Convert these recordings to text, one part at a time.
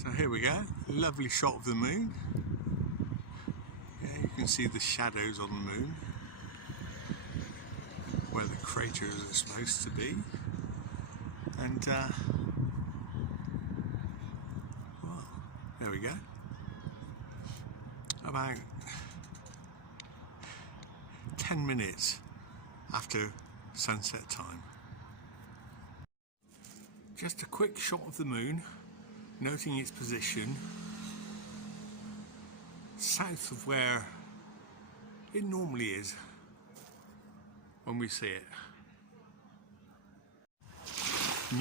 So here we go, lovely shot of the moon. Yeah, you can see the shadows on the moon where the craters are supposed to be, and well, there we go. About 10 minutes after sunset time. Just a quick shot of the moon, noting its position south of where it normally is when we see it.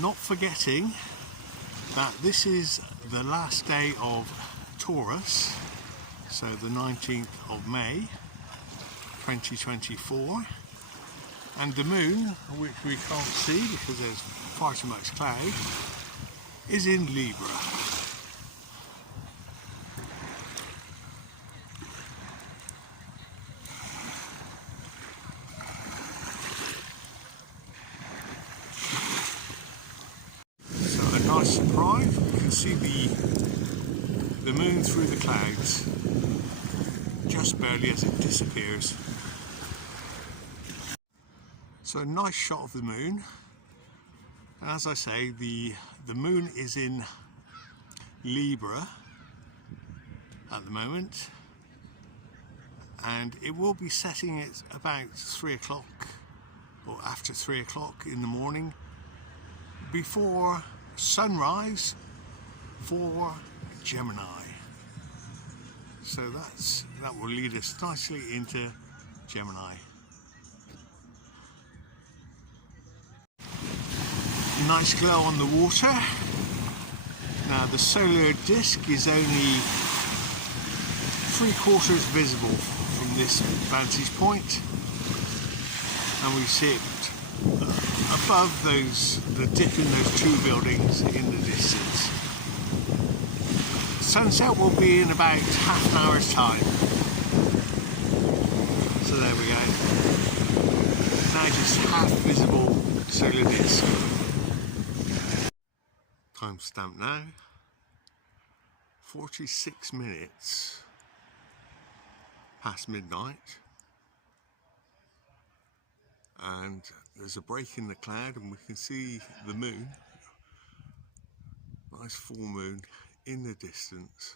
Not forgetting that this is the last day of Taurus, so the 19th of May 2024, and the moon, which we can't see because there's far too much cloud, is in Libra. So a nice surprise, you can see the moon through the clouds, just barely as it disappears. So a nice shot of the moon. As I say, the moon is in Libra at the moment, and it will be setting at about 3 o'clock or after 3 o'clock in the morning, before sunrise for Gemini. So that will lead us nicely into Gemini. Nice glow on the water. Now the solar disk is only 3/4 visible from this vantage point, and we see it above the dip in those two buildings in the distance. Sunset will be in about half an hour's time. So there we go. Now just half visible solar disk. Timestamp now, 46 minutes past midnight, and there's a break in the cloud and we can see the moon, nice full moon in the distance.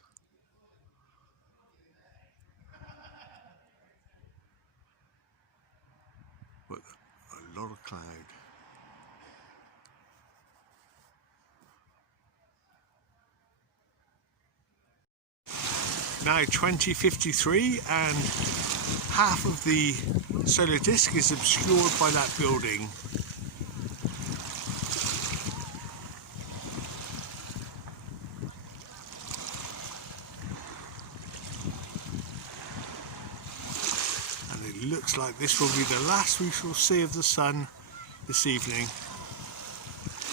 But a lot of cloud. Now 20:53, and half of the solar disk is obscured by that building. And it looks like this will be the last we shall see of the sun this evening,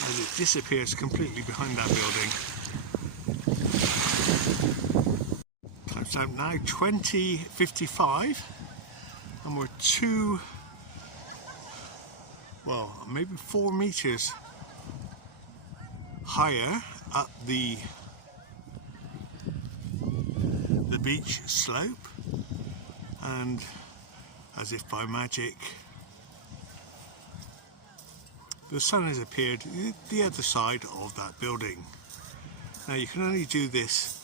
as it disappears completely behind that building. So now 20:55, and we're maybe 4 meters higher up the beach slope, and as if by magic the sun has appeared the other side of that building. Now you can only do this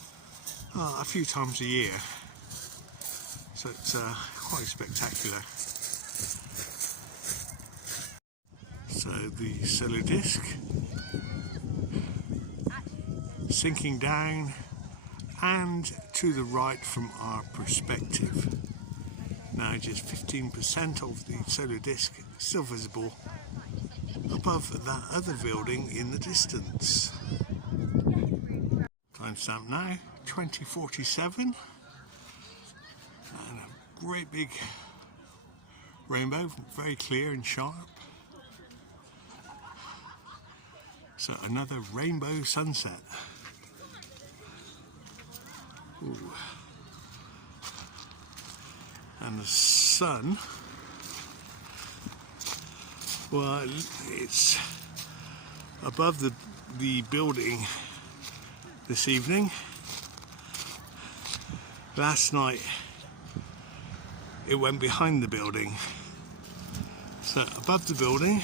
a few times a year, so it's quite spectacular. So the solar disk sinking down, and to the right from our perspective. Now just 15% of the solar disk still visible above that other building in the distance. Timestamp now 20:47, and a great big rainbow, very clear and sharp. So another rainbow sunset. Ooh. And the sun, well, it's above the building this evening. Last night it went behind the building. So above the building,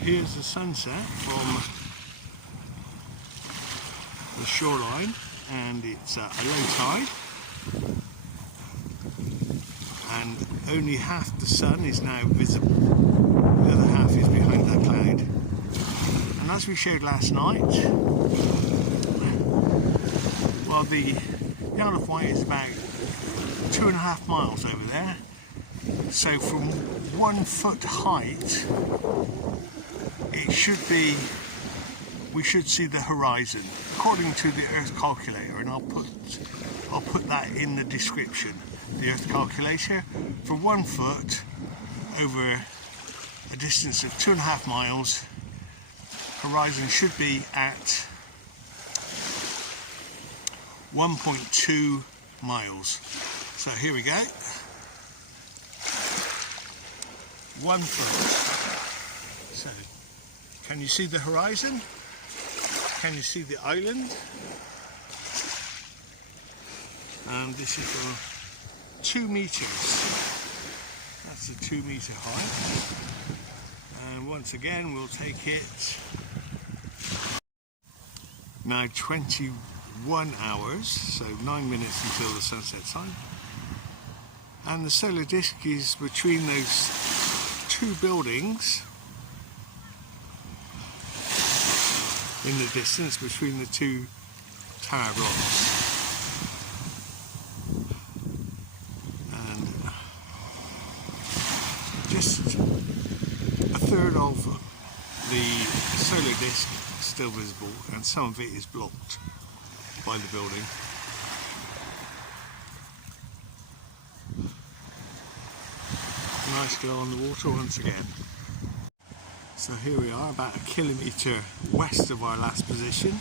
here's the sunset from the shoreline, and it's a low tide, and only half the sun is now visible. The other half is behind that cloud. And as we showed last night, well, the Isle of Wight is about 2.5 miles over there. So from 1 foot height, it should be, we should see the horizon according to the Earth calculator, and I'll put that in the description. The Earth calculator, for 1 foot over a distance of 2.5 miles, horizon should be at 1.2 miles. So here we go. 1 foot. So, can you see the horizon? Can you see the island? And this is for 2 meters. That's a 2 meter height. And once again, we'll take it now 21 hours, so 9 minutes until the sunset time. And the solar disk is between those 2 buildings in the distance, between the 2 tower blocks. And just a third of the solar disk is still visible, and some of it is blocked by the building. Nice glow on the water once again. So here we are, about 1 kilometre west of our last position,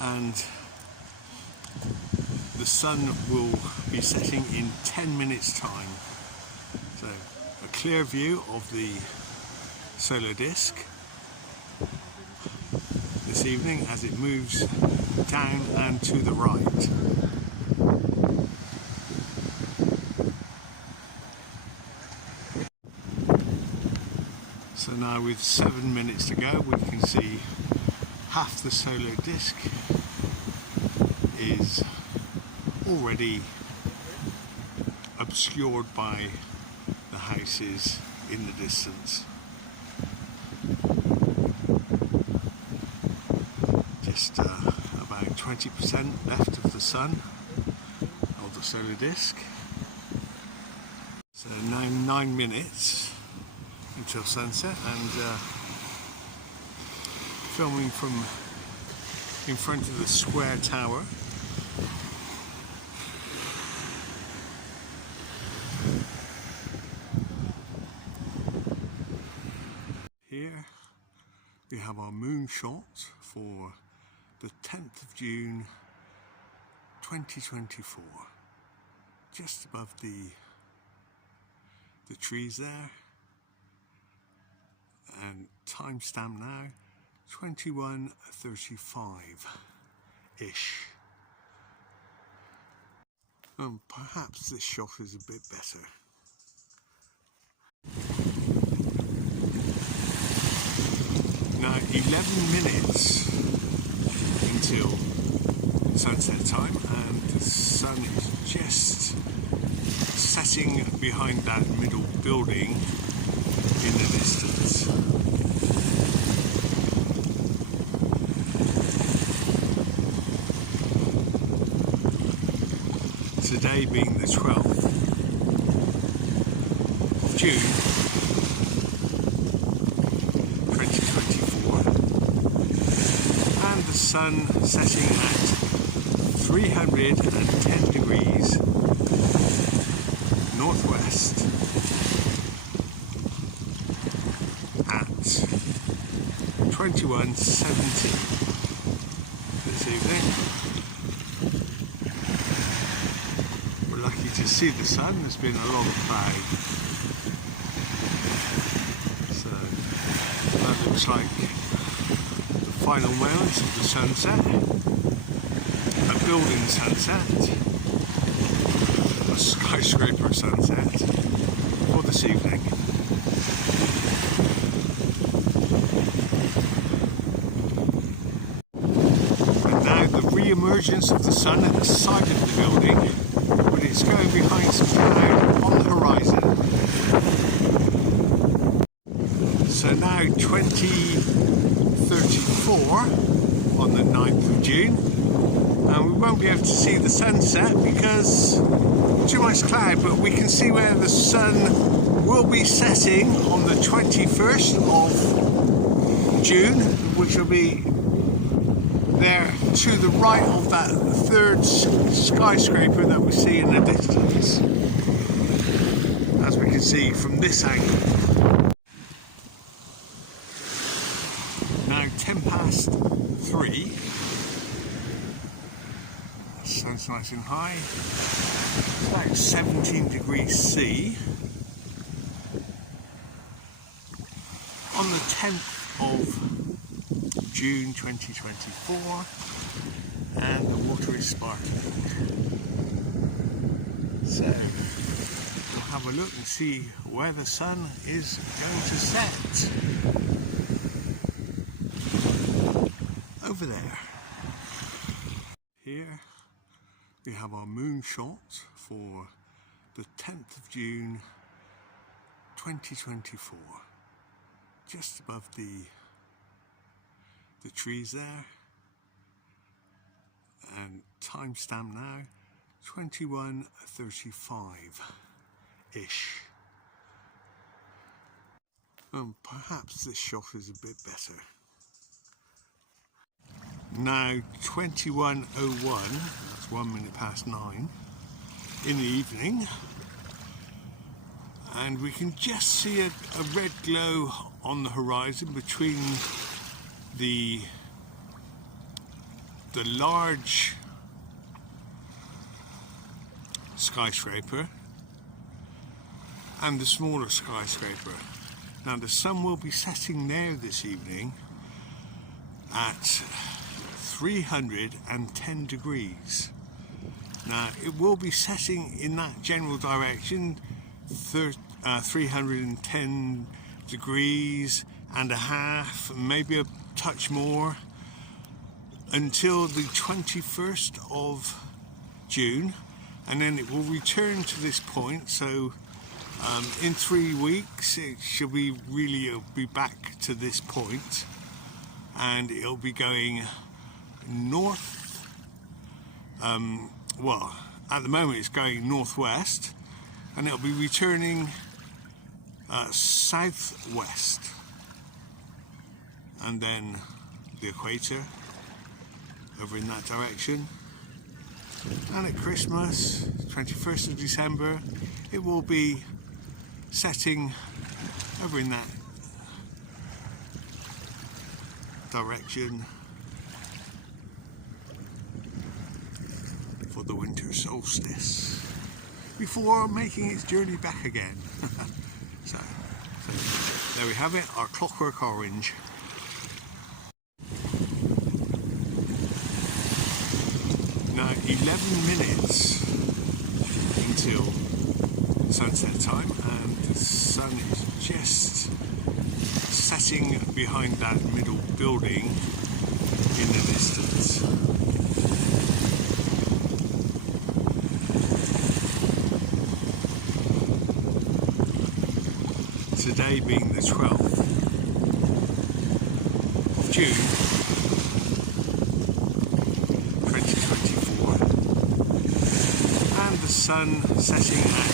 and the sun will be setting in 10 minutes time. So a clear view of the solar disk this evening as it moves down and to the right. So now, with 7 minutes to go, we can see half the solar disk is already obscured by the houses in the distance. Just about 20% left of the sun, of the solar disk. So now 9 minutes until sunset, and filming from in front of the square tower. Here we have our moon shot for the 10th of June 2024, just above the trees there. And timestamp now 21:35-ish. Perhaps this shot is a bit better. Now 11 minutes until sunset time, and the sun is just setting behind that middle building in the distance. Today being the 12th of June 2024, and the sun setting at 310 degrees northwest at 21:70 this evening. We're lucky to see the sun. There's been a lot of cloud, so that looks like final moments of the sunset, a building sunset, a skyscraper sunset for this evening. And now the re-emergence of the sun at the side of the building, but it's going behind some cloud on the horizon. So now 2034 on the 9th of June, and we won't be able to see the sunset because too much cloud, but we can see where the sun will be setting on the 21st of June, which will be there to the right of that third skyscraper that we see in the distance, as we can see from this angle. Now 3:10. The sun's nice and high. It's about 17 degrees C. On the 10th of June 2024, and the water is sparkling. So we'll have a look and see where the sun is going to set. Over there. Here we have our moon shot for the 10th of June 2024. Just above the trees there, and timestamp now 21:35 ish. Perhaps this shot is a bit better. Now 21:01, that's 1 minute past 9 in the evening, and we can just see a red glow on the horizon between the large skyscraper and the smaller skyscraper. Now the sun will be setting there this evening at 310 degrees. Now it will be setting in that general direction, 310 degrees and a half, maybe a touch more, until the 21st of June, and then it will return to this point. So in 3 weeks it should be it'll be back to this point, and it'll be going north. Well, at the moment it's going northwest, and it'll be returning southwest, and then the equator over in that direction. And at Christmas, 21st of December, it will be setting over in that direction for the winter solstice, before making its journey back again. so there we have it, our clockwork orange. Now 11 minutes until sunset time, and the sun is just setting behind that middle building in the distance. Today being the 12th of June 2024, and the sun setting at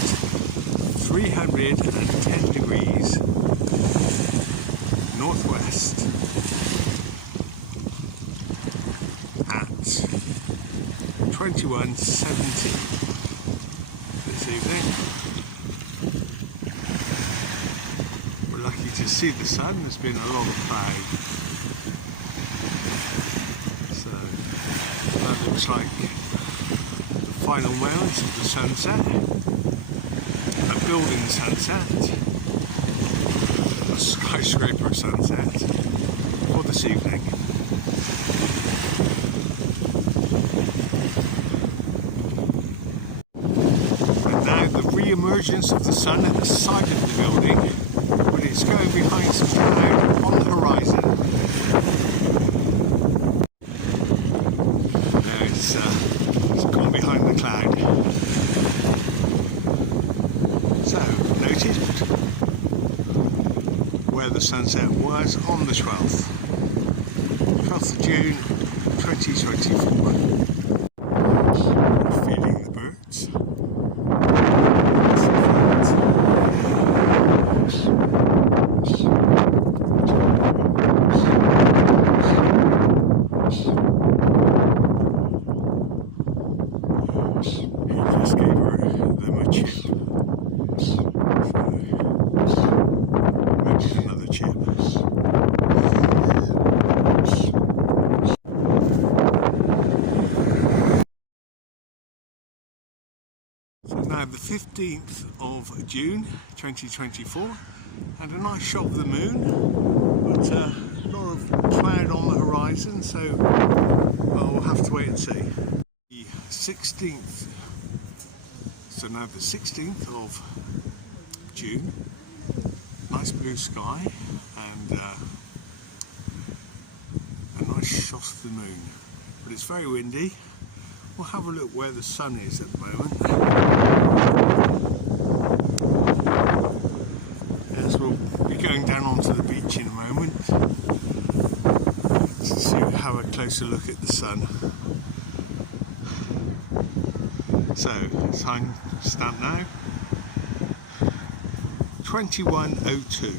310 degrees northwest at 21:17 this evening. We're lucky to see the sun. There's been a lot of cloud, so that looks like the final moments of the sunset, a building sunset, a skyscraper sunset for this evening. just going behind some cloud on the horizon. There it's gone behind the cloud. So, noted where the sunset was on the 12th of June 2024. Feeding the birds. He just gave them a chip. So, maybe another chip. So now the 15th of June 2024, and a nice shot of the moon, but a lot of cloud on the horizon, so we'll have to wait and see. The 16th, so now the 16th of June, nice blue sky and a nice shot of the moon, but it's very windy. We'll have a look where the sun is at the moment. Yes, we'll be going down onto the beach in a moment to see, have a closer look at the sun. So, time stamp now, 21:02.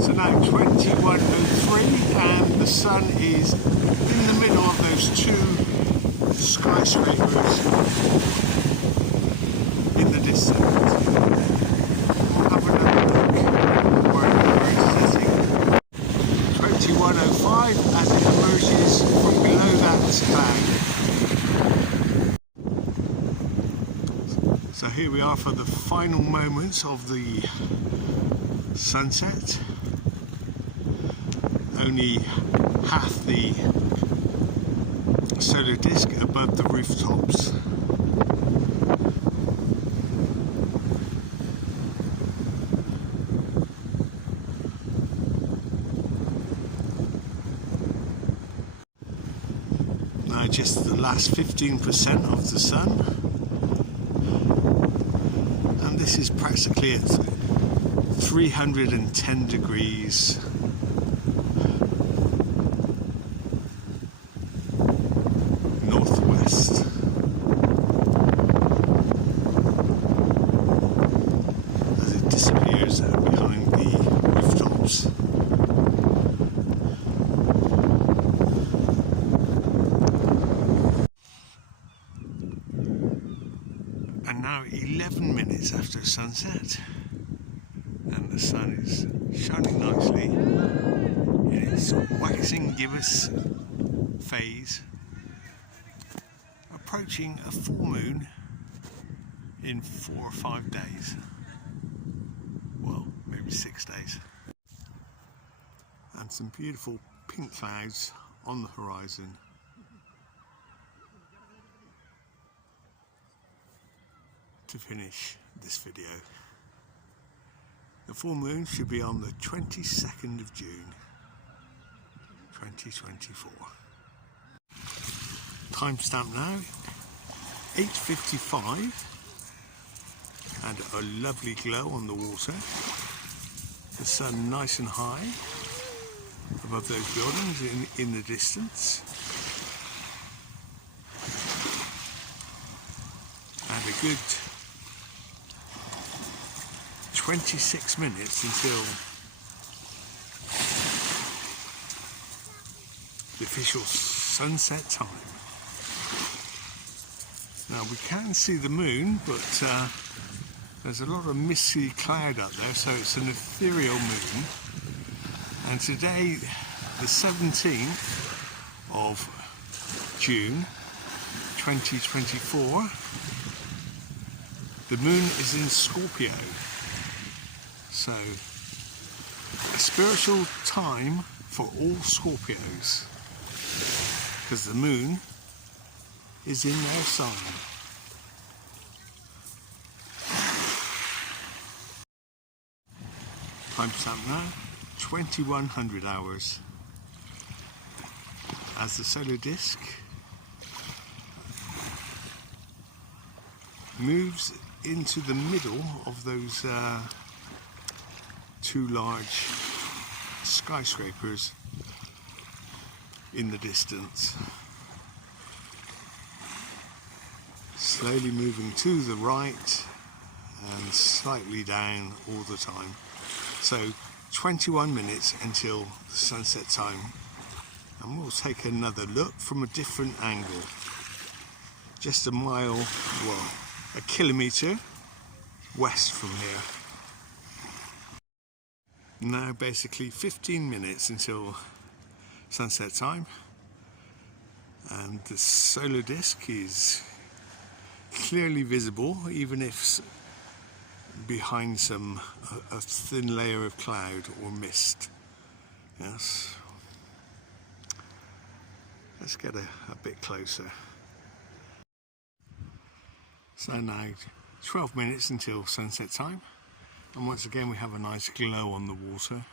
So now 21:03, and the sun is in the middle of those two skyscrapers in the distance. We'll have another look where it's setting. 21:05 as it emerges from below that cloud. So here we are for the final moments of the sunset. Only half the solar disk above the rooftops. Now just the last 15% of the sun, and this is practically at 310 degrees. Northwest. As it disappears behind the rooftops. And now 11 minutes after sunset, and the sun is shining nicely in its waxing gibbous phase, approaching a full moon in 4 or 5 days. Well, maybe 6 days. And some beautiful pink clouds on the horizon. To finish this video. The full moon should be on the 22nd of June 2024. Timestamp now, 8:55, and a lovely glow on the water. The sun nice and high above those buildings in the distance. And a good 26 minutes until the official sunset time. Now we can see the moon, but there's a lot of misty cloud up there, so it's an ethereal moon. And today, the 17th of June 2024, the moon is in Scorpio. So, a spiritual time for all Scorpios, because the moon is in their sign. Timestamp now, 2100 hours. As the solar disk moves into the middle of those two large skyscrapers in the distance, slowly moving to the right and slightly down all the time. So 21 minutes until the sunset time, and we'll take another look from a different angle, just a mile, well, a kilometre west from here. Now basically 15 minutes until sunset time, and the solar disk is clearly visible, even if behind a thin layer of cloud or mist. Yes. Let's get a bit closer. So now 12 minutes until sunset time, and once again we have a nice glow on the water.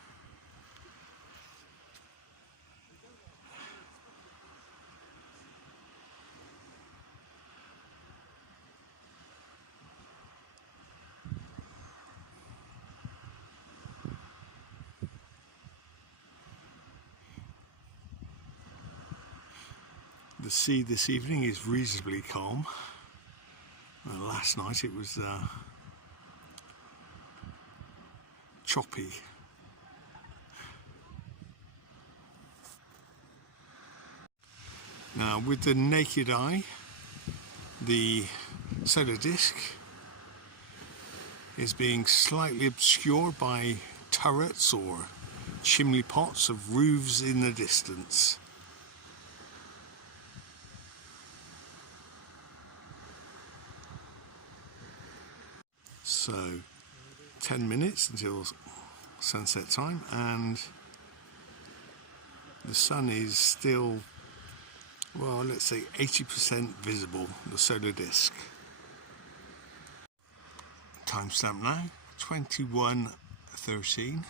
The sea this evening is reasonably calm. Last night it was choppy. Now with the naked eye, the solar disk is being slightly obscured by turrets or chimney pots of roofs in the distance. So 10 minutes until sunset time, and the sun is still, well, let's say 80% visible, the solar disk. Timestamp now, 21:13,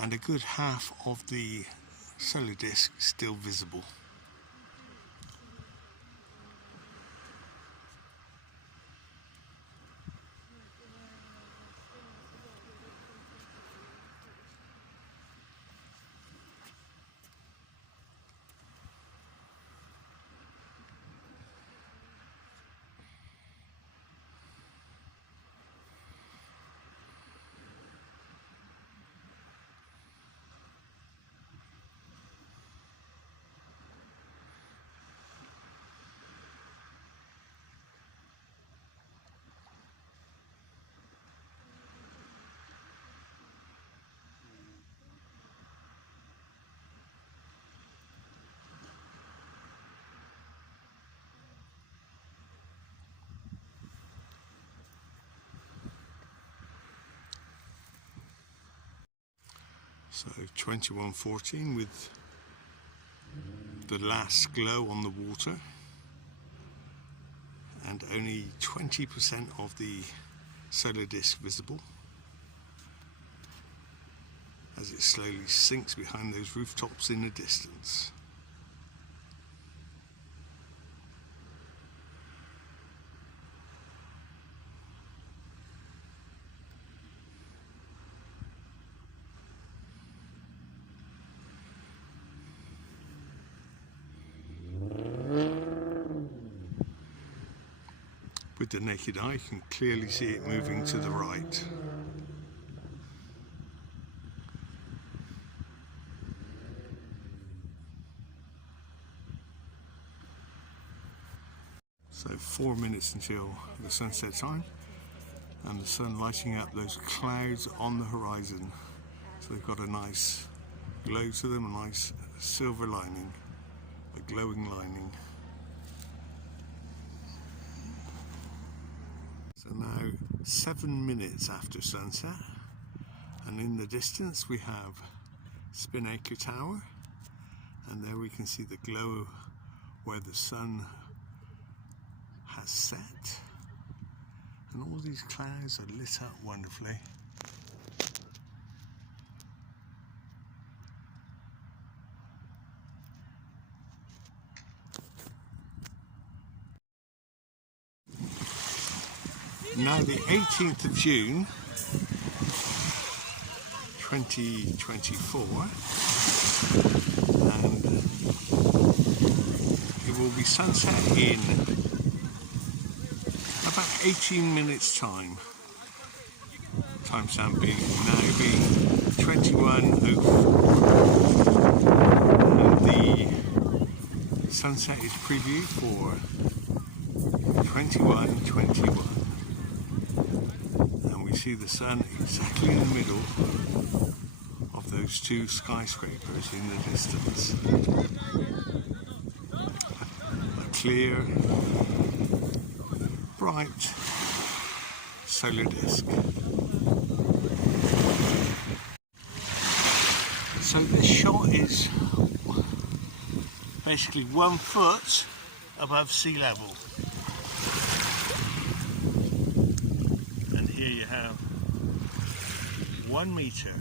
and a good half of the solar disk still visible. So 21:14 with the last glow on the water, and only 20% of the solar disk visible as it slowly sinks behind those rooftops in the distance. With the naked eye, you can clearly see it moving to the right. So 4 minutes until the sunset time, and the sun lighting up those clouds on the horizon. So they've got a nice glow to them, a nice silver lining, a glowing lining. So now 7 minutes after sunset, and in the distance we have Spinnaker Tower, and there we can see the glow where the sun has set, and all these clouds are lit up wonderfully. Now the 18th of June 2024, and it will be sunset in about 18 minutes time. Timestamp being now being 21:04, and the sunset is previewed for 21:21. We see the sun exactly in the middle of those two skyscrapers in the distance. A clear, bright solar disk. So this shot is basically 1 foot above sea level. Here you have 1 meter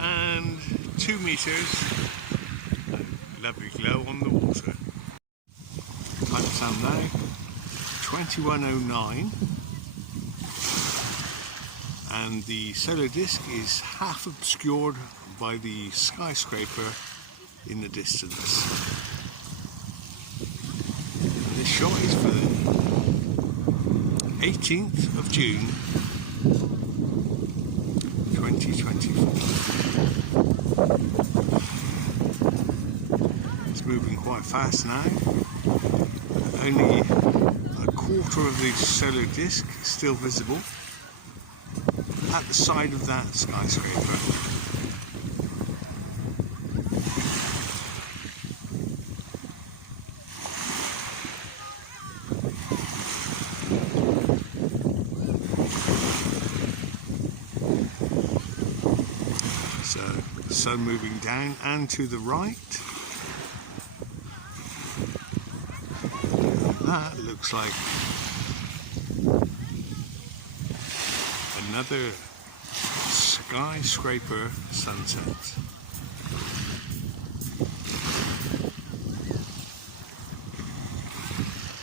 and 2 meters. Lovely glow on the water. Timestamp now 21:09, and the solar disk is half obscured by the skyscraper in the distance. This shot is for the 18th of June 2024. It's moving quite fast now. Only a quarter of the solar disk still visible at the side of that skyscraper. So, sun moving down and to the right. And that looks like another skyscraper sunset.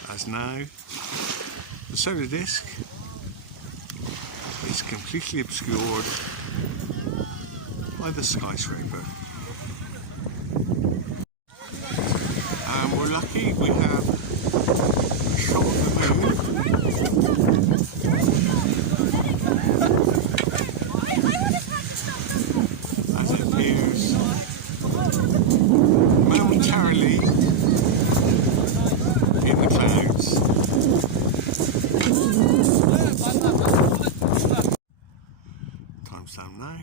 As now, the solar disk is completely obscured by the skyscraper. And we're lucky we have a shot of the moon. As it appears momentarily in the clouds. Timestamp now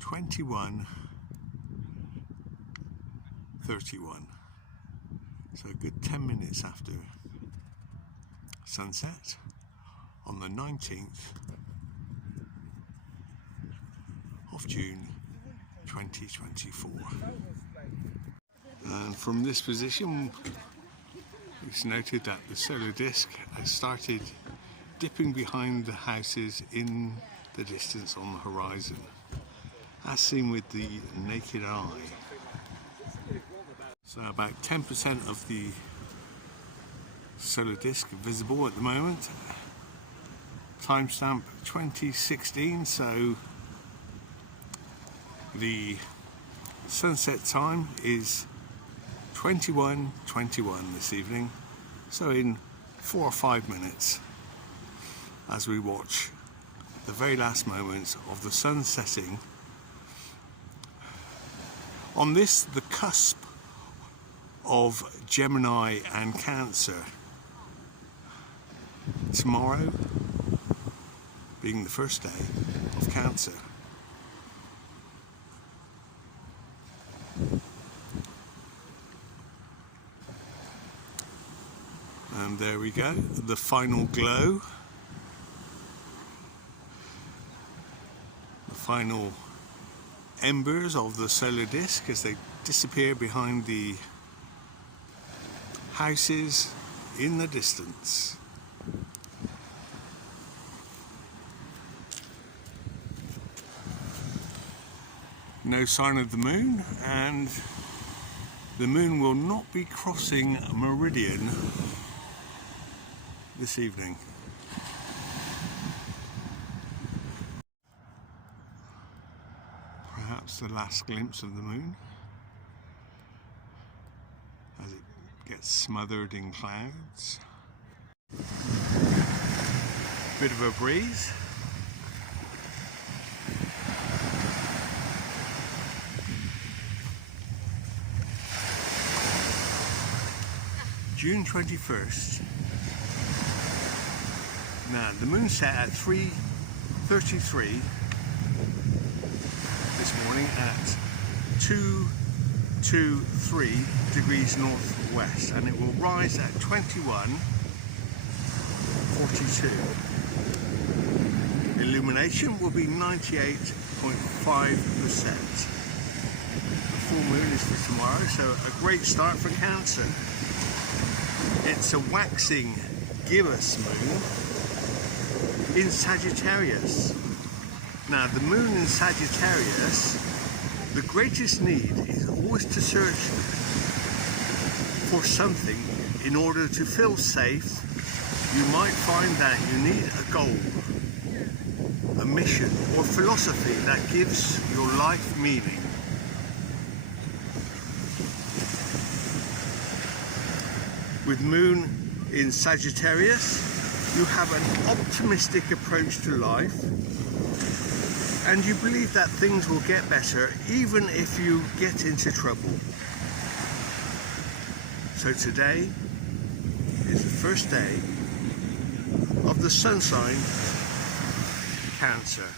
21:31, so a good 10 minutes after sunset on the 19th of June 2024. And from this position it's noted that the solar disk has started dipping behind the houses in the distance on the horizon, as seen with the naked eye. So about 10% of the solar disk visible at the moment. Timestamp 2016, so the sunset time is 21:21 this evening, so in 4 or 5 minutes as we watch the very last moments of the sun setting on this, the cusp of Gemini and Cancer. Tomorrow being the first day of Cancer. And there we go, the final glow, the final embers of the solar disk as they disappear behind the houses in the distance. No sign of the moon, and the moon will not be crossing meridian this evening. Perhaps the last glimpse of the moon as it gets smothered in clouds. Bit of a breeze. June 21st. Now the moon set at 3:33 this morning at 223 degrees northwest, and it will rise at 21:42. Illumination will be 98.5%. The full moon is for tomorrow, so a great start for Cancer. It's a waxing gibbous moon in Sagittarius. Now the moon in Sagittarius, the greatest need is always to search for something in order to feel safe. You might find that you need a goal, a mission or philosophy that gives your life meaning. With moon in Sagittarius, you have an optimistic approach to life, and you believe that things will get better even if you get into trouble. So today is the first day of the sun sign Cancer.